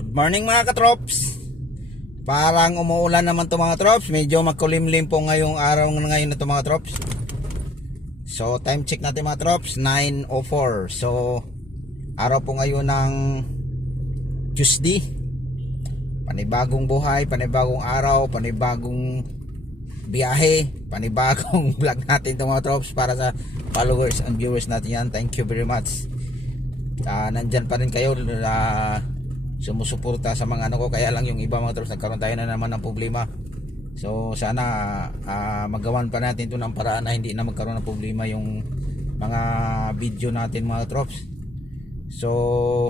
Good morning mga katrops. Parang umuulan naman to mga trops. Medyo magkulimlim po ngayong araw ngayon na to mga trops. So time check natin mga trops, 9:04. So araw po ngayon ng Tuesday. Panibagong buhay, panibagong araw, panibagong biyahe, panibagong vlog natin to mga trops para sa followers and viewers natin yan. Thank you very much. Nandyan pa rin kayo sumusuporta sa mga ano ko, kaya lang yung iba mga trops nagkaroon tayo na naman ng problema. So sana magawan pa natin ito ng paraan na hindi na magkaroon ng problema yung mga video natin mga trops. So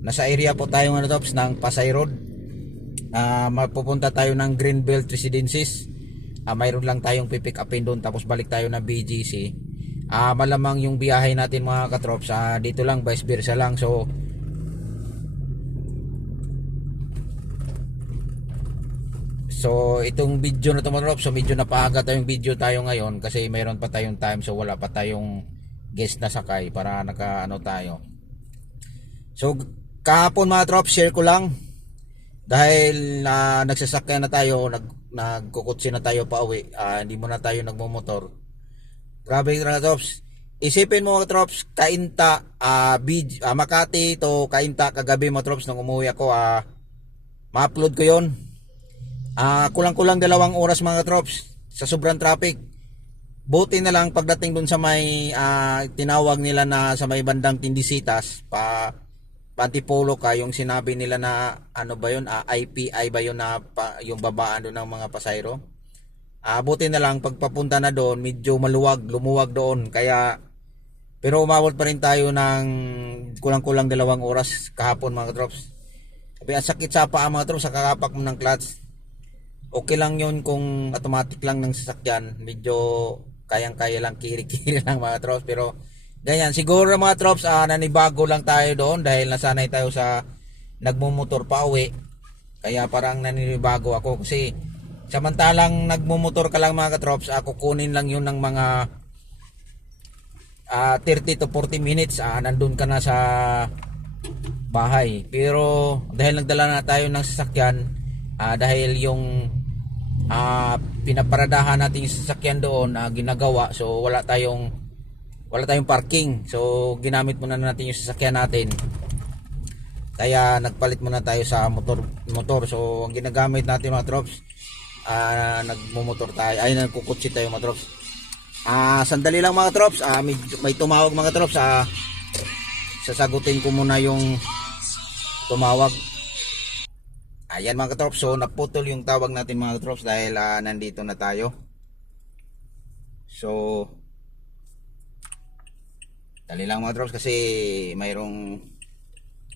nasa area po tayo mga trops ng Pasay Road. Mapupunta tayo ng Greenbelt Residences. Mayroon lang tayong pipick upin doon, tapos balik tayo na BGC. Malamang yung biyahe natin mga katrops dito lang, vice versa lang. So itong video na ito mga trops, so medyo napaaga tayong video tayo ngayon kasi mayroon pa tayong time, so wala pa tayong guest na sakay para nakaano tayo. So kahapon mga trops, share ko lang dahil nagsasakyan na tayo, nagkukutsi na tayo pa uwi, hindi mo na tayo nagmumotor. Grabe mga trops, isipin mo mga trops, Cainta, Makati to Cainta kagabi mga trops nung umuwi ako, ma-upload ko yon. Kulang-kulang 2 oras mga trops sa sobrang traffic. Buti na lang pagdating dun sa may tinawag nila na sa may bandang Tindisitas Antipolo ka, yung sinabi nila na ano ba yun, IPI ba yun na yung babaan doon ng mga pasayro. Buti na lang pagpapunta na doon medyo lumuwag doon, kaya pero umabot pa rin tayo ng kulang-kulang 2 oras kahapon mga trops. Sabi, ang sakit sa paa mga trops sa kakapak mo ng clutch. Okay lang yun kung automatic lang ng sasakyan, medyo kayang-kaya lang, kiri-kiri lang mga trops. Pero ganyan, siguro mga trops, nanibago lang tayo doon dahil nasanay tayo sa nagmumotor pa uwi. Kaya parang naninibago ako kasi samantalang nagmumotor ka lang mga trops, kukunin lang yun ng mga 30 to 40 minutes, nandun ka na sa bahay. Pero dahil nagdala na tayo ng sasakyan, dahil yung pinaparadahan natin yung sasakyan doon ginagawa, so wala tayong parking, so ginamit muna natin yung sasakyan natin, kaya nagpalit muna tayo sa motor. So ang ginagamit natin mga trops, nagmumotor tayo, nagkukutsi tayo mga trops. Sandali lang mga trops, may tumawag mga trops, sasagutin ko muna yung tumawag. Ayan mga katrops, so naputol yung tawag natin mga katrops dahil nandito na tayo. So dali lang mga katrops kasi mayroong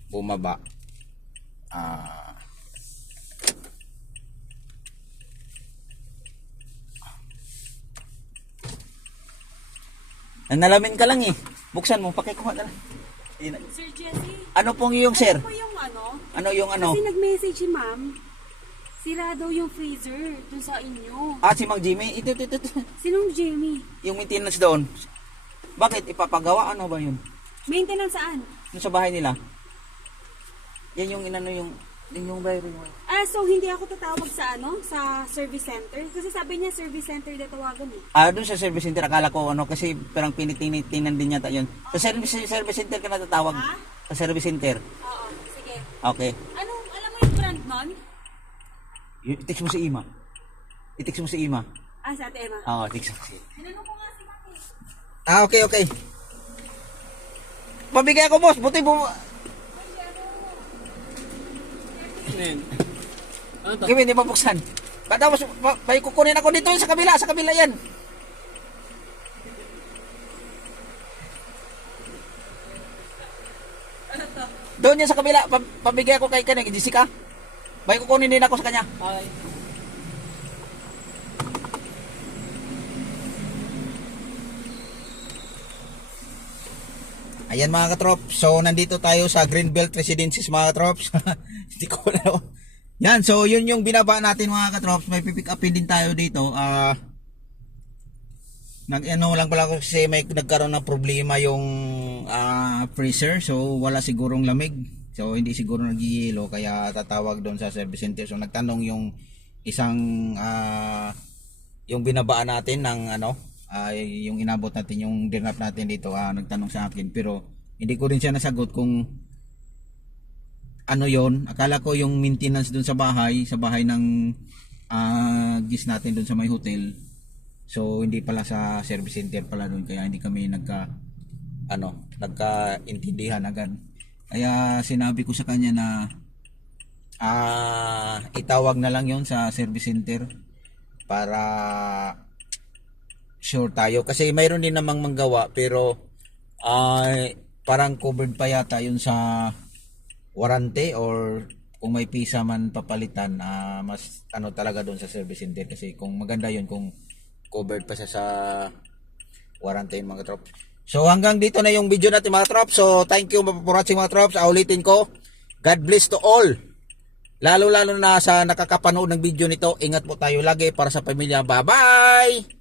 bumaba. Nalamin ka lang eh. Buksan mo, pakikuha ka lang. Sir Jesse, Ano pong yung sir? ano po yung ano? Ano yung ano? Kasi nag-message si ma'am, sira daw yung freezer dun sa inyo. Si Mang Jimmy, ito. Sinong Jamie? Yung maintenance doon. Bakit ipapagawa? Ano ba yun? Maintenance saan? Yung sa bahay nila. Yan yung inano yung bayro mo. So hindi ako tatawag sa sa service center? Kasi sabi niya service center na tawagan eh. Doon sa service center akala ko kasi parang pinitininan din yata yun. Sa service center ka natatawag. Ha? Sa service center. Oo, sige. Okay. Alam mo yung brand nun? I-text mo si Ima. I-text mo si Ima. Sa Ate Emma. Oo, text mo si. Tinanong ko nga si ma'am eh. Okay. Pabigay ako boss, buti mo. Gawin, hindi mapuksan. Katapos, may kukunin ako dito sa kabila yan. Doon yan sa kabila, pabigay ako kay Jessica. May kukunin din ako sa kanya. Okay. Ayan mga katrops, so nandito tayo sa Greenbelt Residences mga katrops. Hindi ko alam. Yan, so yun yung binaba natin mga katrops. May pipick upin din tayo dito. Nag-ano lang pala kasi may nagkaroon ng problema yung freezer, so wala sigurong lamig. So hindi siguro nagiyelo kaya tatawag doon sa service center. So nagtanong yung isang yung binabaan natin ng yung inabot natin yung dinrap natin dito, nagtanong sa akin pero hindi ko rin siya nasagot kung ano yon. Akala ko yung maintenance doon sa bahay ng gis natin doon sa may hotel. So hindi pala sa service center pala doon kaya hindi kami nagkaintindihan agad. Kaya sinabi ko sa kanya na itawag na lang yon sa service center para sure tayo kasi mayroon din namang manggawa pero parang covered pa yata yun sa warranty or kung may pisa man papalitan, mas talaga doon sa service center kasi kung maganda yun kung covered pa siya sa warranty mga trops. So hanggang dito na yung video natin mga trops. So thank you for watching mga trops. Ulitin ko, God bless to all. Lalo na sa nakakapanood ng video nito. Ingat po tayo lagi para sa pamilya. Bye bye.